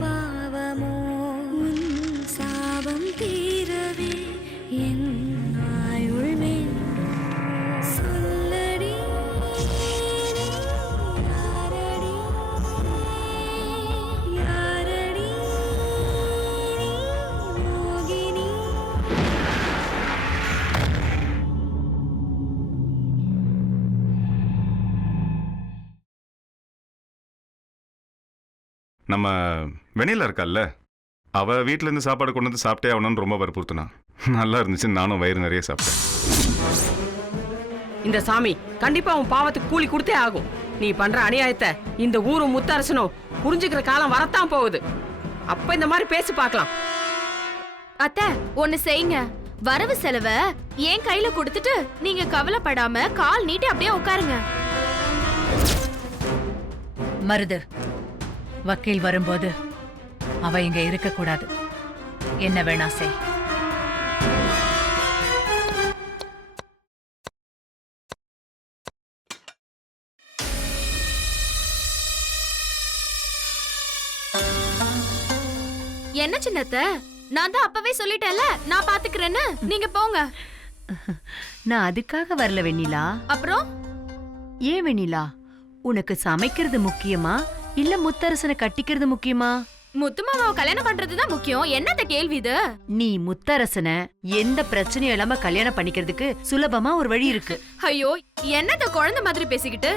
பாவமோ உன் சாபம் தீரவே என் ஆயுள் வேண்டும் சொல்லடி யாரடி யாரடி மோகினி. நம்ம வெண்ணிலா இருக்கால்ல, அவ வீட்டுல இருந்து சாப்பாடு கொண்டு வந்து சாப்பிட்டே ஆகணும்னு ரொம்ப வற்புறுத்தினா. நல்லா இருந்துச்சு, நானும் வயிறு நிறைய சாப்பிட்டேன். இந்த சாமி கண்டிப்பா உன் பாவத்துக்கு கூலி கொடுத்தே ஆகும். நீ பண்ற அநியாயத்தை இந்த ஊரும் முத்தரசனும் புரிஞ்சுக்கிற காலம் வரத்தான் போகுது. அப்ப இந்த மாதிரி பேசி பார்க்கலாம். அத்தை ஒண்ணு செய்யுங்க, வரவு செலவ என் கையில கொடுத்துட்டு நீங்க கவலைப்படாம கால் நீட்டி அப்படியே உட்காருங்க. மருது, வக்கீல் வரும்போது அவ இங்க இருக்க கூடாது. என்ன வேணா செய். என்ன சின்னத்த, நான் தான் அப்பவே சொல்லிட்டேன்ல நான் பாத்துக்கிறேன்னு. நீங்க போங்க. நான் அதுக்காக வரல வெண்ணிலா. அப்புறம் ஏன் வெண்ணிலா, உனக்கு சமைக்கிறது முக்கியமா இல்ல முத்தரசனை கட்டிக்கிறது முக்கியமா? முத்துமாமாவை கல்யாணம் பண்றதுதான் முக்கியம். என்னத்த கேள்வி இது? நீ முத்தரசனை எந்த பிரச்சனையும் இல்லாம கல்யாணம் பண்ணிக்கிறதுக்கு சுலபமா ஒரு வழி இருக்கு. ஐயோ, என்னத்த குழந்தை மாதிரி பேசிக்கிட்டு.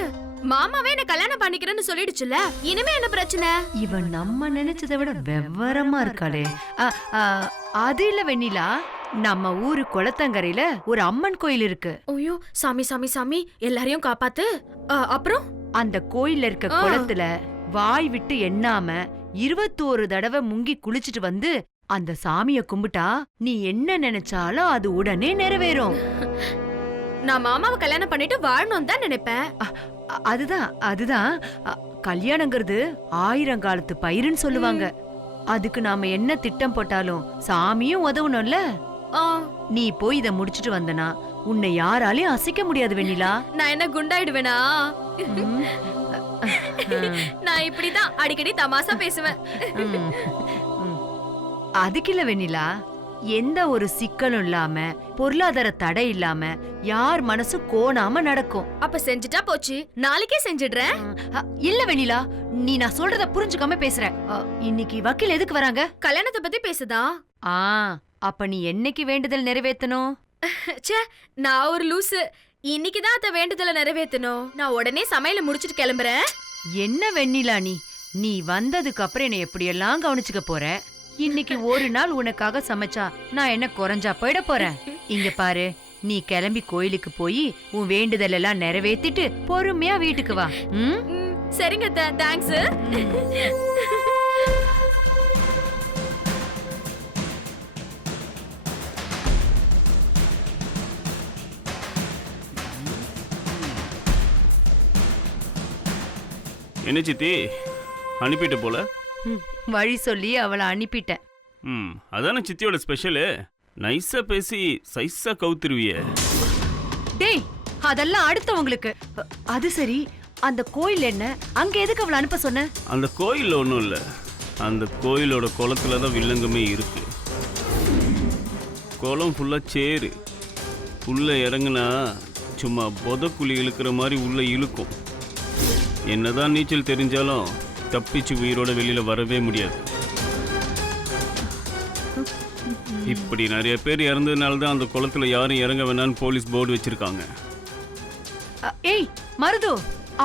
மாமாவே என்ன கல்யாணம் பண்ணிக்கிறேன்னு சொல்லிடுச்சுல, இனிமே என்ன பிரச்சனை? இவன் நம்ம நினைச்சதை விட விவரமா இருக்காளே. அது இல்ல வெண்ணிலா, நம்ம ஊரு குளத்தங்கரையில ஒரு அம்மன் கோயில் இருக்கு. ஐயோ சாமி சாமி சாமி, எல்லாரையும் காப்பாத்து. அப்புறம் அந்த கோயில்ல இருக்க குளத்துல வாய் விட்டு எண்ணாம 21 தடவை முங்கி குளிச்சுட்டு வந்து அந்த சாமிய கும்பிட்டா நீ என்ன நினைச்சாலும் அது உடனே நிறைவேறும். நான் மாமாவை கல்யாணம் பண்ணிட்டு வாழணும் தான் நினைப்பேன். அதுதான் கல்யாணங்கிறது 1000 காலத்து பயிருன்னு சொல்லுவாங்க. அதுக்கு நாம என்ன திட்டம் போட்டாலும் சாமியும் உதவணும்ல. நீ போய் இத முடிச்சிட்டு வந்தனா உன்னை யாராலையும் அசைக்க முடியாது வெண்ணிலா. நான் என்ன குண்டாயிடுவேனா? நான் இப்படிதான் அடிக்கடி தமாசா பேசுவேன். அதுக்கு இல்ல வெண்ணிலா, எந்த ஒரு சிக்கலும் இல்லாம பொருளாதார தடை இல்லாம யார் மனசு கோணாம நடக்கும். அப்ப செஞ்சுட்டா போச்சு, நாளைக்கே செஞ்சிடுறேன். இல்ல வெண்ணிலா, நீ நான் சொல்றத புரிஞ்சுக்காம பேசுற. இன்னைக்கு வக்கீல் எதுக்கு வராங்க? கல்யாணத்தை பத்தி பேசுதா? அப்ப நீ என்னைக்கு வேண்டுதல் நிறைவேற்றணும்? ச்சே, நான் ஒரு லூசு. இன்னைக்குதான் அத வேண்டுதல நிறைவேற்றணும். நான் உடனே சமையல முடிச்சிட்டு கிளம்புறேன். என்ன வெண்ணிலா நீ வந்ததுக்கு அப்புறம் என்ன எப்படியெல்லாம் கவனிச்சுக்க போற? இன்னைக்கு ஒரு நாள் உனக்காக சமைச்சா நான் என்ன குறைஞ்சா போயிட போறேன்? இங்க பாரு, நீ கிளம்பி கோயிலுக்கு போய் உன் வேண்டுதல் எல்லாம் நிறைவேத்திட்டு பொறுமையா வீட்டுக்கு வா. சரிங்க, தேங்க்ஸ். என்ன சித்தி, அனுப்பிட்டு போல? வழி சொல்லி அவளை அனுப்பிட்டேன். அதான சித்தியோட ஸ்பெஷலு. நைஸா பேசி சைஸா கவுத்துருவிய. டேய், அதெல்லாம் அடுத்தவங்களுக்கு. அது சரி, அந்த கோயில் என்ன, அங்க எதுக்கு அவளை அனுப்ப சொன்ன? அந்த கோயில்ல ஒன்றும் இல்லை, அந்த கோயிலோட குளத்துல தான் வில்லங்கமே இருக்கு. குளம் ஃபுல்லா சேரு. உள்ள இறங்குனா சும்மா பொதக்குழி இழுக்கிற மாதிரி உள்ள இழுக்கும். என்னதான் நீச்சல் தெரிஞ்சாலும் தப்பிச்சு உயிரோட வெளியில வரவே முடியாது. இப்படி நிறைய பேர் இறந்ததுனால தான் அந்த குளத்துல யாரும் இறங்க வேணான்னு போலீஸ் போர்டு வச்சிருக்காங்க. ஏய் மருது,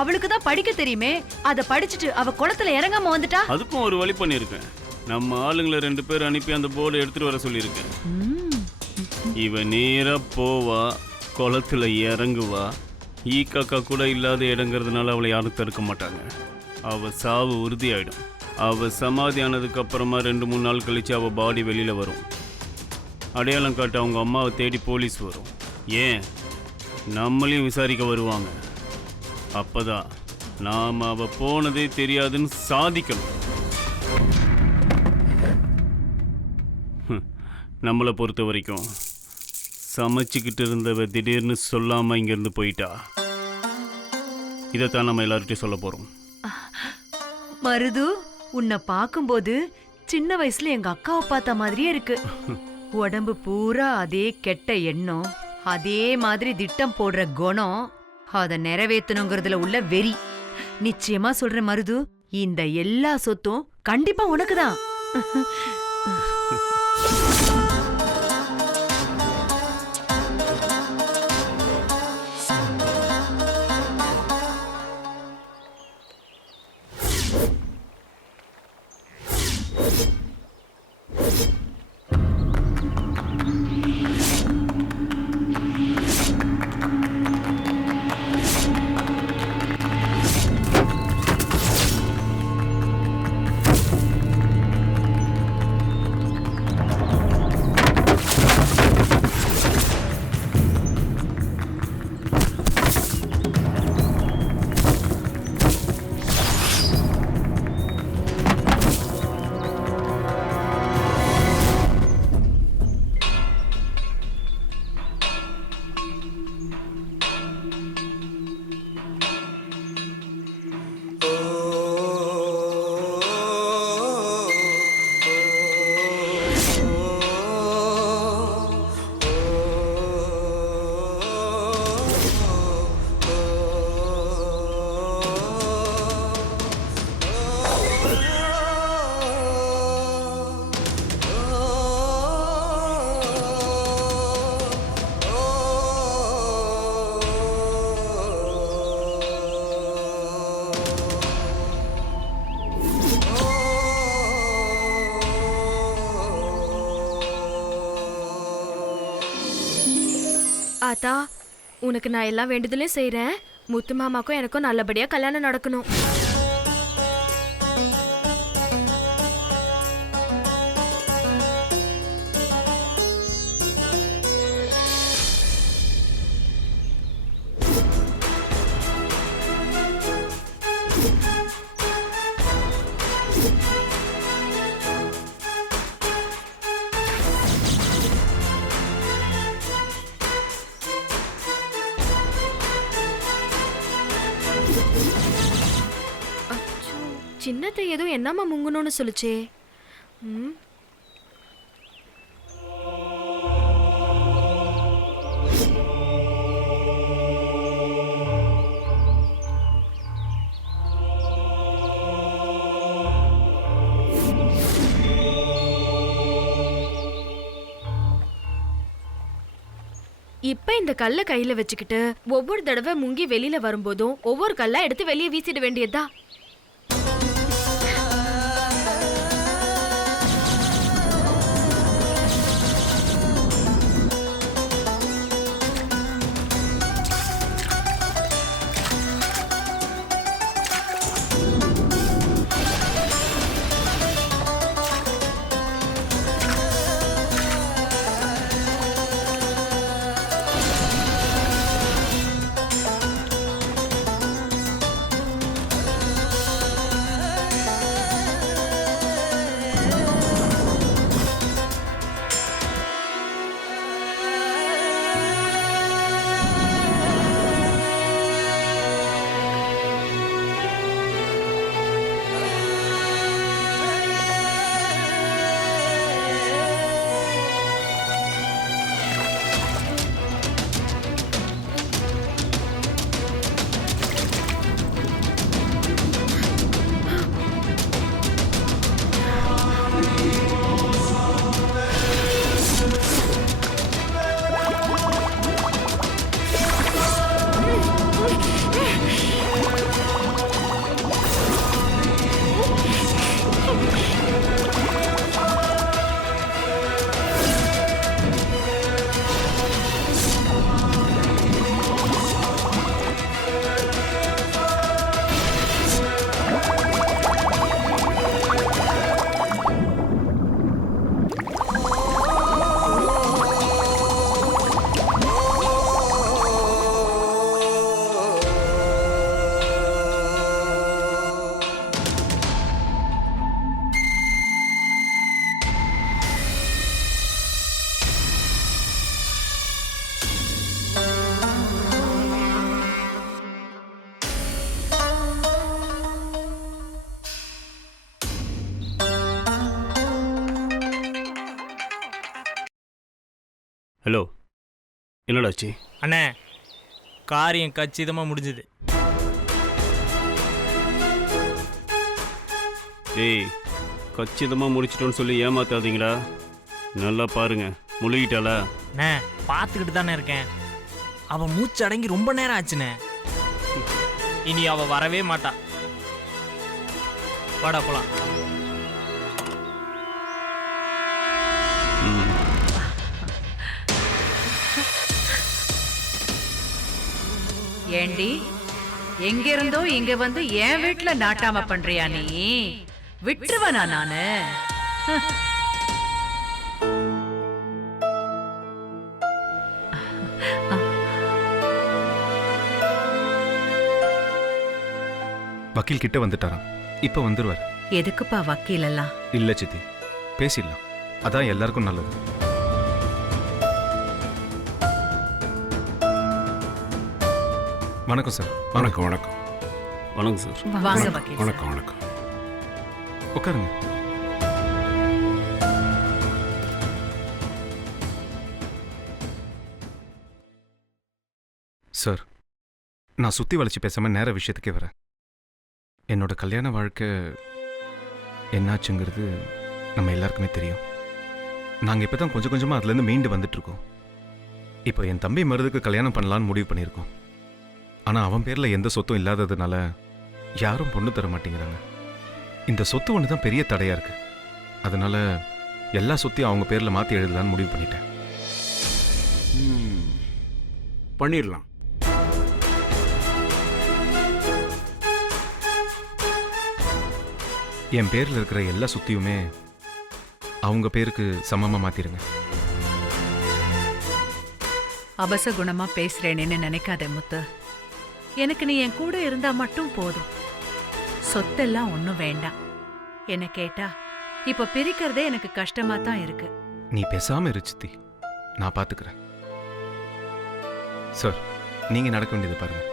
அவளுக்கு தான் படிக்க தெரியுமே, அத படிச்சுட்டு அவ குளத்துல இறங்காம வந்துட்டா? அதுக்கும் ஒரு வழி பண்ணிருக்கேன். நம்ம ஆளுங்களை 2 பேர் அனுப்பி அந்த போர்டு எடுத்துட்டு வர சொல்லியிருக்கேன். இவ நேரா போவா, குளத்துல இறங்குவா. ஈக்காக்கா கூட இல்லாத இடங்கிறதுனால அவளை யாரும் தடுக்க மாட்டாங்க. அவ சாவு உறுதியாயிடும். அவ சமாதி ஆனதுக்கு அப்புறமா 2-3 நாள் கழிச்சு அவ பாடி வெளியில வரும். அடையாளம் காட்ட அவங்க அம்மாவை தேடி போலீஸ் வரும். ஏன், நம்மளையும் விசாரிக்க வருவாங்க. அப்பதான் நாம அவ போனதே தெரியாதுன்னு சாதிக்கணும். நம்மளை பொறுத்த வரைக்கும் சமைச்சுக்கிட்டு இருந்தவ திடீர்னு சொல்லாம இங்கிருந்து போயிட்டா. இதைத்தான் நம்ம எல்லார்கிட்டையும் சொல்ல போறோம். மருது, உன்னை பாக்கும்போது சின்ன வயசுல எங்க அக்காவை பார்த்த மாதிரியே இருக்கு. உடம்பு பூரா அதே கெட்ட எண்ணம், அதே மாதிரி திட்டம் போடுற குணம், அத நிறைவேத்தணுங்கிறதுல உள்ள வெறி. நிச்சயமா சொல்ற மருது, இந்த எல்லா சொத்தும் கண்டிப்பா உனக்குதான். ஆத்தா, உனக்கு நான் எல்லா வேண்டுதலையும் செய்றேன். முத்து மாமாக்கும் எனக்கும் நல்லபடியா கல்யாணம் நடக்கணும். சின்னத்தை ஏதோ என்னம்மா முங்கணும்னு சொல்லுச்சே. ம், இப்ப இந்த கல்லை கையில வச்சுக்கிட்டு ஒவ்வொரு தடவை முங்கி வெளியில வரும்போதும் ஒவ்வொரு கல்லா எடுத்து வெளியே வீசிட வேண்டியதா. ஹலோ, என்னடாச்சு? அண்ணே, காரியம் கச்சிதமாக முடிஞ்சுது. ஏய், கச்சிதமாக முடிச்சிட்டோன்னு சொல்லி ஏமாத்தாதீங்கடா. நல்லா பாருங்க, முழுகிட்டாளா? அண்ணே, பார்த்துக்கிட்டு தானே இருக்கேன். அவள் மூச்சு அடங்கி ரொம்ப நேரம் ஆச்சுண்ணே. இனி அவள் வரவே மாட்டா. வாடா போலாம். ஏண்டி எங்க இருந்தோ இங்க வந்து என் வீட்டுல நாட்டாம பண்றியா நீ? விட்டுருவனா நானு? வக்கீல் கிட்ட வந்துட்டாராம், இப்ப வந்துருவார். எதுக்குப்பா வக்கீல் எல்லாம்? இல்ல சித்தி, பேசிடலாம், அதான் எல்லாருக்கும் நல்லது. வணக்கம் சார். வணக்கம் வணக்கம் வணக்கம் சார். வாங்க வக்கீல் சார். வணக்கம் வணக்கம். உட்காருங்க. சார், நான் சுத்தி வளைச்சு பேசாம நேர விஷயத்துக்கே வரேன். என்னோட கல்யாண வாழ்க்கை என்னாச்சுங்கிறது நம்ம எல்லாருக்குமே தெரியும். நாங்கள் இப்போ தான் கொஞ்சம் கொஞ்சமாக அதுலேருந்து மீண்டு வந்துட்டு இருக்கோம். இப்போ என் தம்பி மருதுக்கு கல்யாணம் பண்ணலான்னு முடிவு பண்ணியிருக்கோம். ஆனால் அவன் பேரில் எந்த சொத்தும் இல்லாததுனால யாரும் பொண்ணு தர மாட்டேங்கிறாங்க. இந்த சொத்து ஒன்று தான் பெரிய தடையாக இருக்கு. அதனால எல்லா சொத்தையும் அவங்க பேரில் மாற்றி எழுதலான்னு முடிவு பண்ணிட்டேன். பண்ணிடலாம். என் பேரில் இருக்கிற எல்லா சொத்தையுமே அவங்க பேருக்கு சமமாக மாற்றிடுங்க. அபசகுணமா பேசுறேன்னு நினைக்காதே முத்து. எனக்கு நீ என் கூட இருந்தா மட்டும் போதும். சொத்தெல்லாம் ஒன்றும் வேண்டாம். என்ன கேட்டா இப்ப பிரிக்கிறதே எனக்கு கஷ்டமா தான் இருக்கு. நீ பேசாமல் இரு சித்தி, நான் பார்த்துக்கிறேன். சார், நீங்கள் நடக்க வேண்டியதை பாருங்கள்.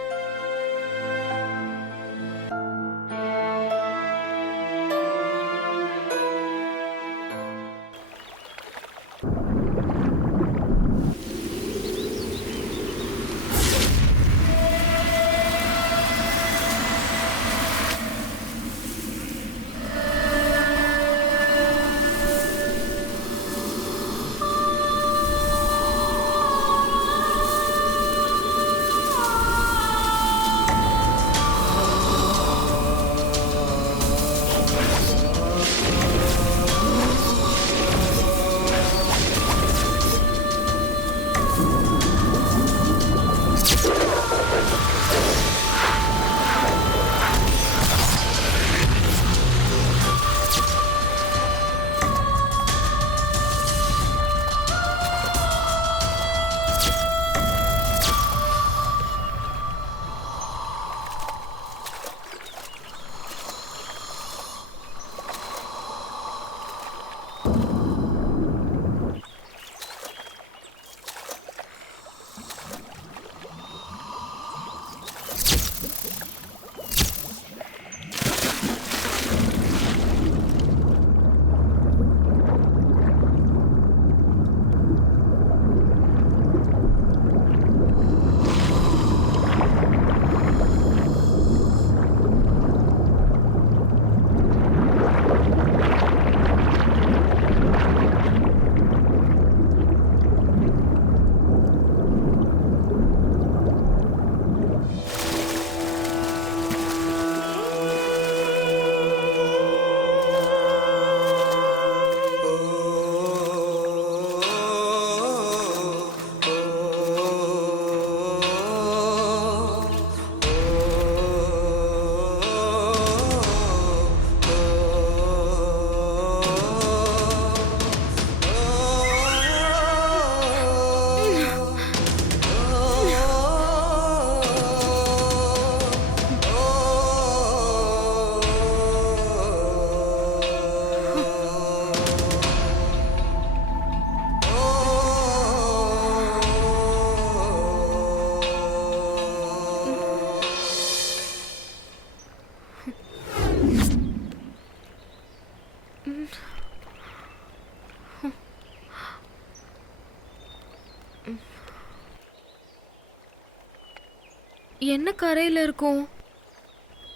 என்ன கரையில இருக்கும்?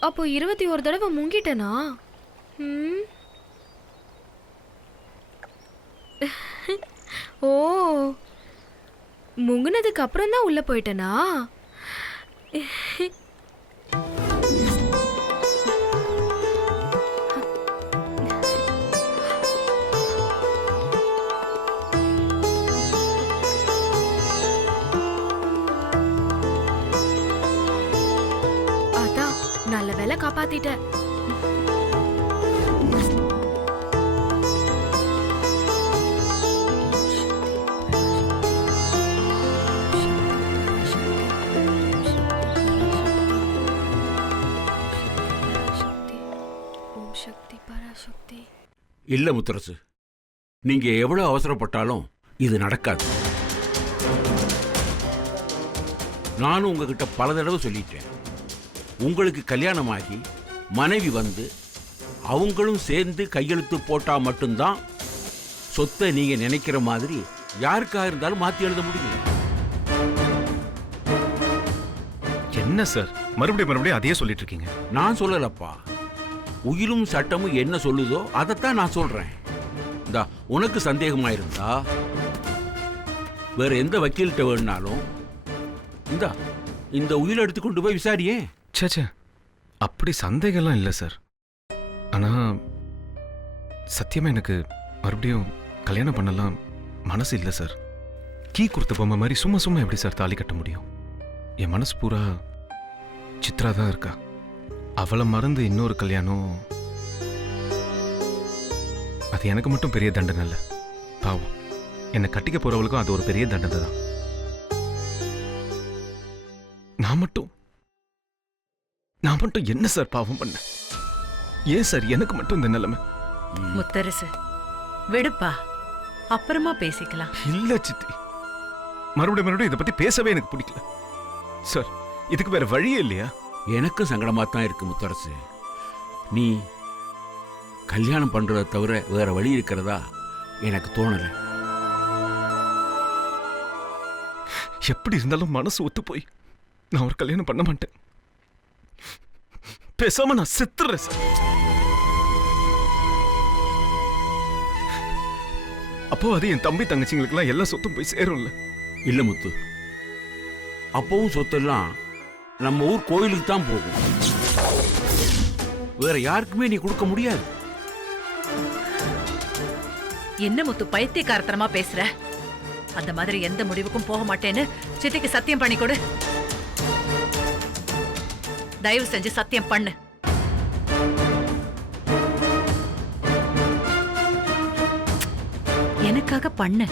அப்போ 21 தடவை முங்கிட்டனா? ஓ, முங்குனதுக்கு அப்புறம் தான் உள்ள போயிட்டனா? அதான் நல்ல வேளை காப்பாத்திட்ட. இல்ல முத்தரசு, நீங்க எவ்வளவு அவசரப்பட்டாலும் இது நடக்காது. நானும் உங்ககிட்ட பல தடவை சொல்லிட்டேன். உங்களுக்கு கல்யாணமாகி மனைவி வந்து அவங்களும் சேர்ந்து கையெழுத்து போட்டா மட்டும்தான் சொத்தை நீங்க நினைக்கிற மாதிரி யாருக்காக இருந்தாலும் மாத்தி எழுத முடியும். என்ன சார் மறுபடியும் அதே சொல்லிட்டு இருக்கீங்க? நான் சொல்லலப்பா, உயிரும் சட்டமும் என்ன சொல்லுதோ அதைத்தான் நான் சொல்றேன். இந்த உனக்கு சந்தேகமா இருந்தா வேற எந்த வக்கீல்கிட்ட வேணுனாலும் இந்த உயிரை எடுத்து கொண்டு போய் விசாரியே. சேச்சே, அப்படி சந்தேகம்லாம் இல்லை சார். ஆனா சத்தியமா எனக்கு மறுபடியும் கல்யாணம் பண்ணலாம் மனசு இல்லை சார். கீ கொடுத்த பொம்மை மாதிரி சும்மா சும்மா எப்படி சார் தாலி கட்ட முடியும்? என் மனசு பூரா சித்ரா தான் இருக்கா. அவளை மறந்து இன்னொரு கல்யாணம், அது எனக்கு மட்டும் பெரிய தண்டனை இல்லை. பாவம், என்னை கட்டிக்க போறவளுக்கும் அது ஒரு பெரிய தண்டனை தான். நான் மட்டும் என்ன சார் பாவம் பண்ண? ஏன் சார் எனக்கு மட்டும் இந்த நிலைமை? முத்தரசு விடுப்பா, அப்புறமா பேசிக்கலாம். இல்ல சித்தி, மறுபடியும் இதை பத்தி பேசவே எனக்கு பிடிக்கல சார். இதுக்கு வேற வழியே இல்லையா? எனக்கும் சங்கடமா தான் இருக்கு முத்தரசு. நீ கல்யாணம் பண்றதை தவிர வேற வழி இருக்கிறதா எனக்கு தோணல. எப்படி இருந்தாலும் மனசு ஒத்து போய் நான் ஒரு கல்யாணம் பண்ண மாட்டேன். பேசாம நான் செத்துறேன் சார். அப்போ அது என் தம்பி தங்கச்சிங்களுக்கெல்லாம் எல்லா சொத்தும் போய் சேரும்ல? இல்ல முத்து, அப்பவும் சொத்தெல்லாம் நம்ம ஊர் கோயிலுக்கு தான் போகும். வேற யாருக்குமே நீ கொடுக்க முடியாது. என்ன முத்து பைத்தியக்காரத்தனமா பேசுற? அந்த மாதிரி எந்த முடிவுக்கும் போக மாட்டேன்னு சித்திக்கு சத்தியம் பண்ணி கொடு. தயவு செஞ்சு சத்தியம் பண்ணு. எனக்காக பண்ணு.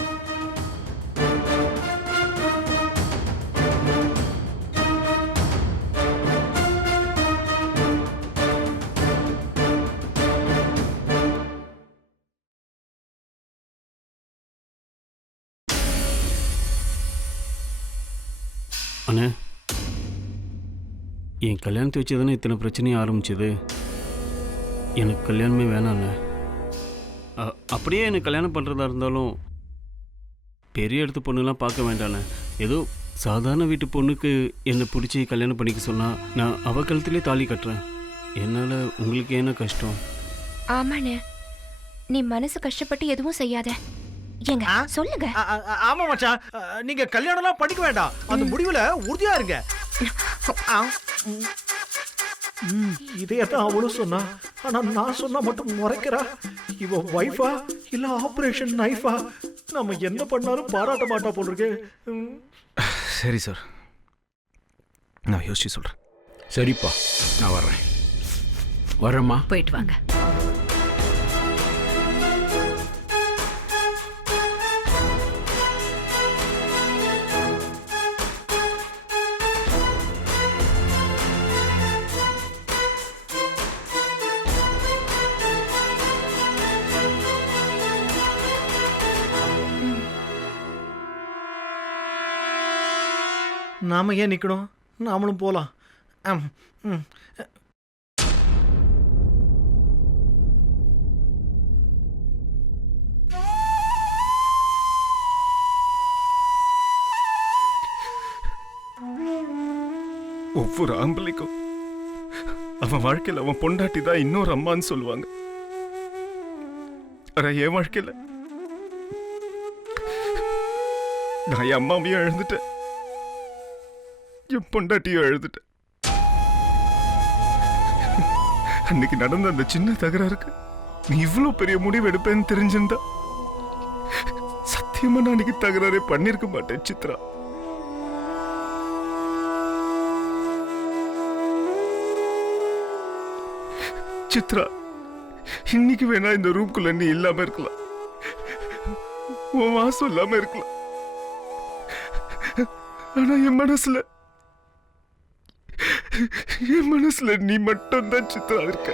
அண்ணே, என் கல்யாணத்தை வச்சு தானே இத்தனை பிரச்சனையும் ஆரம்பிச்சது. எனக்கு கல்யாணமே வேணாண்ணே. அப்படியே எனக்கு கல்யாணம் பண்ணுறதா இருந்தாலும் பெரிய இடத்து பொண்ணுலாம் பார்க்க வேண்டாண்ணே. ஏதோ சாதாரண வீட்டு பொண்ணுக்கு என்னை பிடிச்சி கல்யாணம் பண்ணிக்க சொன்னால் நான் அவ கழுத்துலேயே தாலி கட்டுறேன். என்னால் உங்களுக்கு என்ன கஷ்டம்? ஆமாண்ணே, நீ மனசு கஷ்டப்பட்டு எதுவும் செய்யாத. ஏங்க சொல்லுங்க. ஆமா மச்சான், நீங்க கல்யாணம்லாம் பண்ணிக்க வேண்டாம். அந்த முடிவுல உறுதியா இருங்க. இதையத்தான் அவளும் சொன்னா. ஆனா நான் சொன்னா மட்டும் முறைக்கிறா. இவ வைஃபா இல்ல ஆபரேஷன் நைஃபா? நம்ம என்ன பண்ணாலும் பாராட்ட மாட்டா போல் இருக்கு. சரி சார், நான் யோசிச்சு சொல்றேன். சரிப்பா, நான் வரேம்மா. போயிட்டு வாங்க. நாம ஏன் நிக்கணும்? நாமளும் போலாம். ஒவ்வொரு ஆம்பளைக்கும் அவன் வாழ்க்கையில அவன் பொண்டாட்டி தான் இன்னொரு அம்மான்னு சொல்லுவாங்க. ஆனா என் வாழ்க்கையில நான் என் அம்மாவையும் எழுந்துட்டேன், என் பொண்டாட்டியும் எழுந்துட்டேன். அன்னைக்கு நடந்த அந்த சின்ன தகராறுக்கு நீ இவ்வளவு பெரிய முடிவு எடுப்பேன்னு தெரிஞ்சிருந்தா சத்தியமா நான் அன்னைக்கு தகராறே பண்ணிருக்க மாட்டேன் சித்ரா. சித்ரா, இன்னைக்கு வேணா இந்த ரூம்குள்ள நீ இல்லாம இருக்கலாம், உன் வாசம் இல்லாம இருக்கலாம். ஆனா என் மனசுல நீ மட்டும் தான் சித்ரா இருக்க.